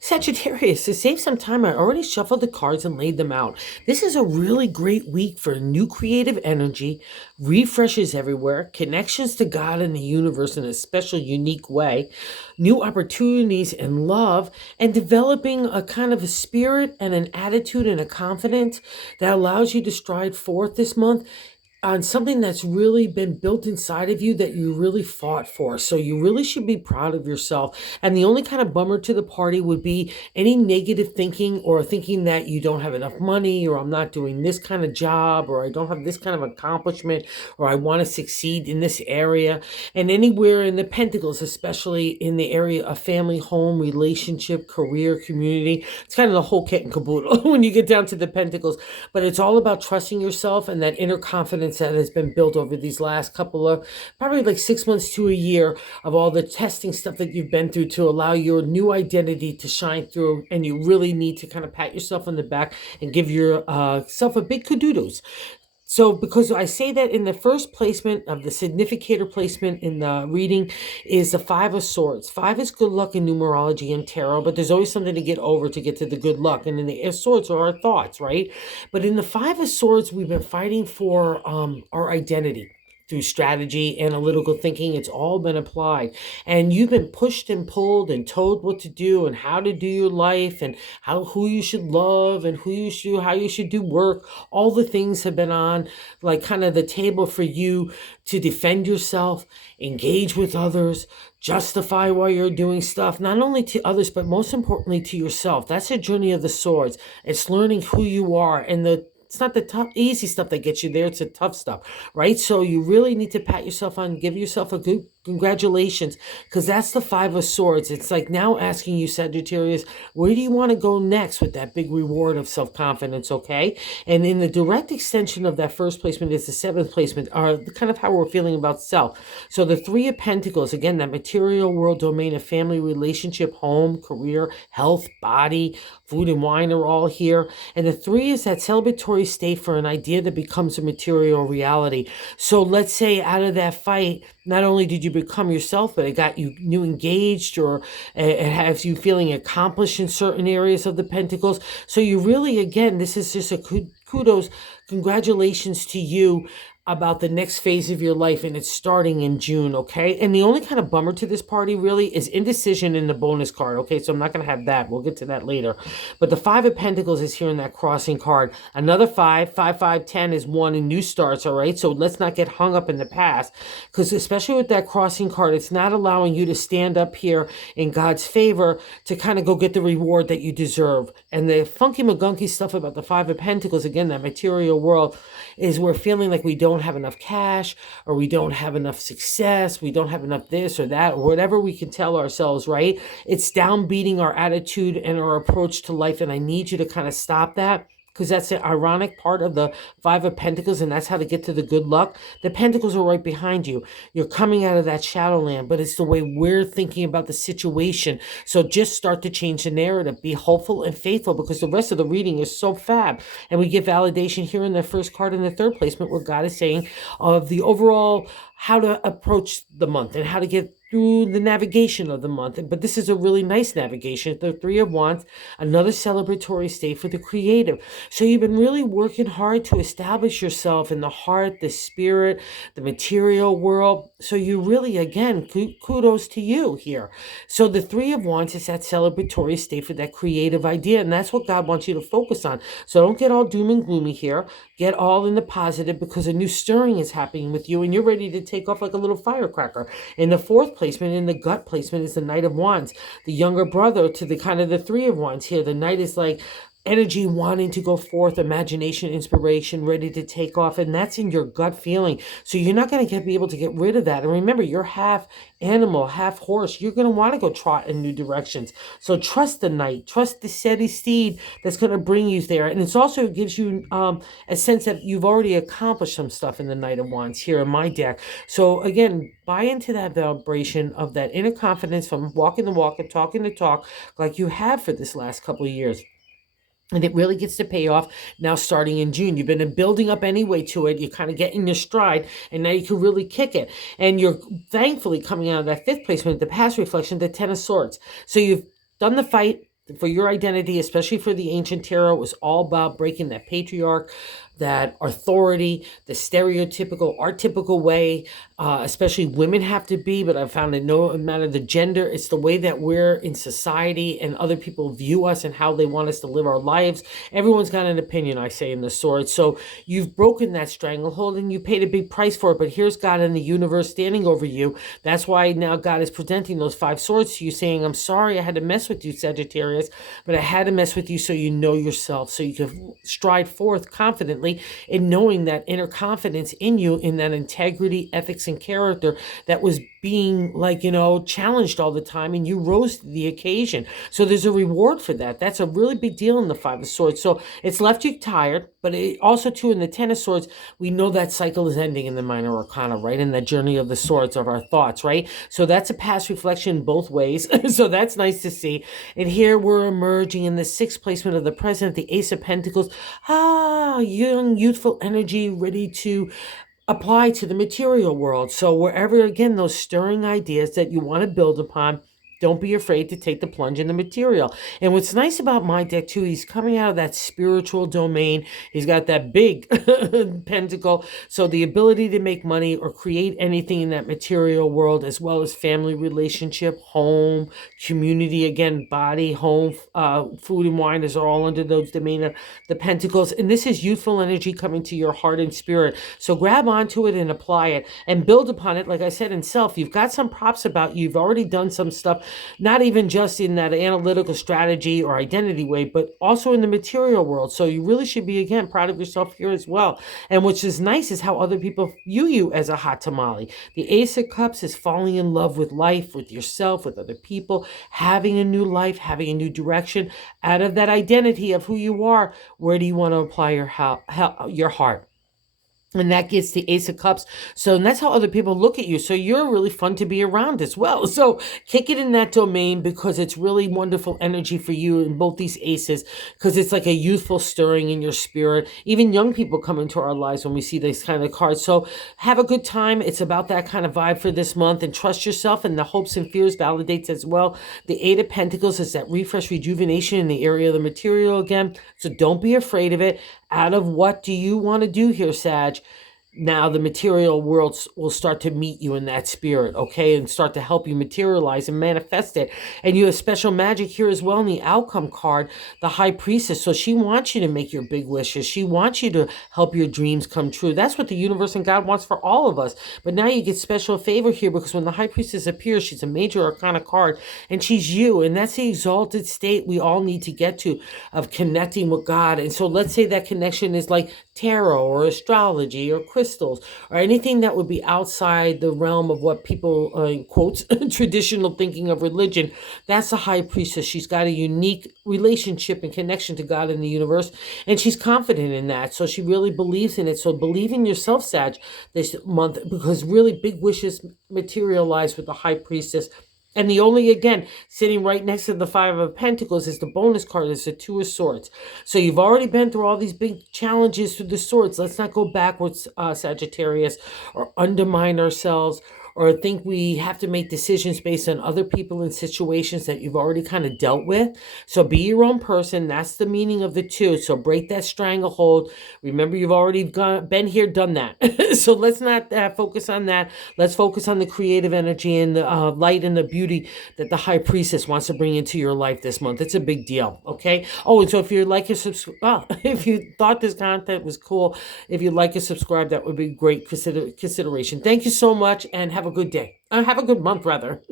Sagittarius, to save some time, I already shuffled the cards and laid them out. This is a really great week for new creative energy, refreshes everywhere, connections to God and the universe in a special, unique way, new opportunities in love, and developing a kind of a spirit and an attitude and a confidence that allows you to stride forth this month on something that's really been built inside of you that you really fought for. So you really should be proud of yourself. And the only kind of bummer to the party would be any negative thinking or thinking that you don't have enough money, or I'm not doing this kind of job, or I don't have this kind of accomplishment, or I want to succeed in this area. And anywhere in the pentacles, especially in the area of family, home, relationship, career, community, it's kind of the whole kit and caboodle when you get down to the pentacles. But it's all about trusting yourself and that inner confidence that has been built over these last couple of probably like 6 months to a year of all the testing stuff that you've been through to allow your new identity to shine through. And you really need to kind of pat yourself on the back and give yourself a big kudos. So, because I say that in the first placement of the significator placement in the reading is the Five of Swords. Five is good luck in numerology and tarot, but there's always something to get over to get to the good luck. And in the Swords are our thoughts, right? But in the Five of Swords, we've been fighting for our identity through strategy, analytical thinking. It's all been applied, and you've been pushed and pulled and told what to do and how to do your life and who you should love and how you should do work. All the things have been on like kind of the table for you to defend yourself, engage with others, justify why you're doing stuff, not only to others, but most importantly to yourself. That's a journey of the swords. It's learning who you are, and it's not the tough, easy stuff that gets you there. It's the tough stuff, right? So you really need to pat yourself on, give yourself a good congratulations, because that's the Five of Swords. It's like now asking you, Sagittarius, where do you want to go next with that big reward of self-confidence, okay? And in the direct extension of that first placement is the seventh placement, are kind of how we're feeling about self. So the Three of Pentacles, again, that material world domain of family, relationship, home, career, health, body, food and wine are all here. And the three is that celebratory state for an idea that becomes a material reality. So let's say out of that fight, not only did you become yourself, but it got you new engaged, or it has you feeling accomplished in certain areas of the pentacles. So you really, again, this is just a kudos, congratulations to you about the next phase of your life, and it's starting in June, okay? And the only kind of bummer to this party really is indecision in the bonus card, okay? So I'm not going to have that. We'll get to that later. But the Five of Pentacles is here in that crossing card. Another 10 is one in new starts, all right? So let's not get hung up in the past, because especially with that crossing card, it's not allowing you to stand up here in God's favor to kind of go get the reward that you deserve. And the funky magunky stuff about the Five of Pentacles, again, that material world, is we're feeling like we don't have enough cash, or we don't have enough success, we don't have enough this or that, or whatever we can tell ourselves, right? It's downbeating our attitude and our approach to life, and I need you to kind of stop that, because that's the ironic part of the Five of Pentacles, and that's how to get to the good luck. The Pentacles are right behind you. You're coming out of that shadowland, but it's the way we're thinking about the situation. So just start to change the narrative. Be hopeful and faithful, because the rest of the reading is so fab. And we get validation here in the first card in the third placement, where God is saying of the overall how to approach the month and how to get through the navigation of the month. But this is a really nice navigation. The Three of Wands, another celebratory state for the creative. So you've been really working hard to establish yourself in the heart, the spirit, the material world. So you really, again, kudos to you here. So the Three of Wands is that celebratory state for that creative idea. And that's what God wants you to focus on. So don't get all doom and gloomy here. Get all in the positive, because a new stirring is happening with you, and you're ready to take off like a little firecracker. In the fourth placement, in the gut placement, is the Knight of Wands, the younger brother to the kind of the Three of Wands here. The Knight is like energy wanting to go forth, imagination, inspiration, ready to take off, and that's in your gut feeling. So you're not going to be able to get rid of that. And remember, you're half animal, half horse. You're going to want to go trot in new directions. So trust the Knight, trust the steady steed that's going to bring you there. And it also gives you a sense that you've already accomplished some stuff in the Knight of Wands here in my deck. So again, buy into that vibration of that inner confidence from walking the walk and talking the talk like you have for this last couple of years. And it really gets to pay off now starting in June. You've been building up anyway to it. You're kind of getting your stride, and now you can really kick it. And you're thankfully coming out of that fifth placement, the past reflection, the Ten of Swords. So you've done the fight. for your identity, especially for the ancient tarot, was all about breaking that patriarch, that authority, the stereotypical, archetypical way, especially women have to be, but I've found that no matter the gender, it's the way that we're in society and other people view us and how they want us to live our lives. Everyone's got an opinion, I say, in the sword. So you've broken that stranglehold and you paid a big price for it, but here's God in the universe standing over you. That's why now God is presenting those 5 swords to you, saying, I'm sorry I had to mess with you, Sagittarius, but I had to mess with you so you know yourself, so you can stride forth confidently in knowing that inner confidence in you, in that integrity, ethics, and character that was being, like, challenged all the time, and you rose to the occasion. So there's a reward for that. That's a really big deal in the 5 of Swords. So it's left you tired, but it also too in the 10 of Swords, we know that cycle is ending in the minor arcana, right? In the journey of the swords of our thoughts, right? So that's a past reflection both ways. So that's nice to see. And here we're emerging in the 6th placement of the present, the Ace of Pentacles. Young, youthful energy ready to apply to the material world. So wherever, again, those stirring ideas that you want to build upon, don't be afraid to take the plunge in the material. And what's nice about my deck too, he's coming out of that spiritual domain. He's got that big pentacle. So the ability to make money or create anything in that material world, as well as family relationship, home, community, again, body, home, food and wine is all under those domain of the pentacles. And this is youthful energy coming to your heart and spirit. So grab onto it and apply it and build upon it. Like I said, in self, you've got some props about you. You've already done some stuff, not even just in that analytical strategy or identity way, but also in the material world. So you really should be, again, proud of yourself here as well. And which is nice is how other people view you as a hot tamale. The Ace of Cups is falling in love with life, with yourself, with other people, having a new life, having a new direction. Out of that identity of who you are, where do you want to apply your heart? And that gets the Ace of Cups. So and that's how other people look at you. So you're really fun to be around as well. So kick it in that domain, because it's really wonderful energy for you in both these aces, because it's like a youthful stirring in your spirit. Even young people come into our lives when we see these kind of cards. So have a good time. It's about that kind of vibe for this month, and trust yourself, and the hopes and fears validates as well. The 8 of Pentacles is that refresh, rejuvenation in the area of the material again. So don't be afraid of it. Out of what do you want to do here, Sag? Now the material world will start to meet you in that spirit, okay, and start to help you materialize and manifest it. And you have special magic here as well in the outcome card, the High Priestess. So she wants you to make your big wishes. She wants you to help your dreams come true. That's what the universe and God wants for all of us. But now you get special favor here, because when the High Priestess appears, she's a major arcana card, and she's you. And that's the exalted state we all need to get to, of connecting with God. And so let's say that connection is like tarot or astrology or crystals or anything that would be outside the realm of what people, in quotes, traditional thinking of religion. That's a High Priestess. She's got a unique relationship and connection to God in the universe, and she's confident in that. So she really believes in it. So believe in yourself, Sag, this month, because really big wishes materialize with the High Priestess. And the only, again, sitting right next to the 5 of Pentacles is the bonus card, is the 2 of Swords. So you've already been through all these big challenges through the swords. Let's not go backwards, Sagittarius, or undermine ourselves, or think we have to make decisions based on other people and situations that you've already kind of dealt with. So be your own person. That's the meaning of the 2. So break that stranglehold. Remember, you've already been here, done that. So let's not focus on that. Let's focus on the creative energy and the light and the beauty that the High Priestess wants to bring into your life this month. It's a big deal, okay? Oh, and so if you like if you thought this content was cool, if you'd like to subscribe, that would be great consideration. Thank you so much, and have a good day. Have a good month, rather.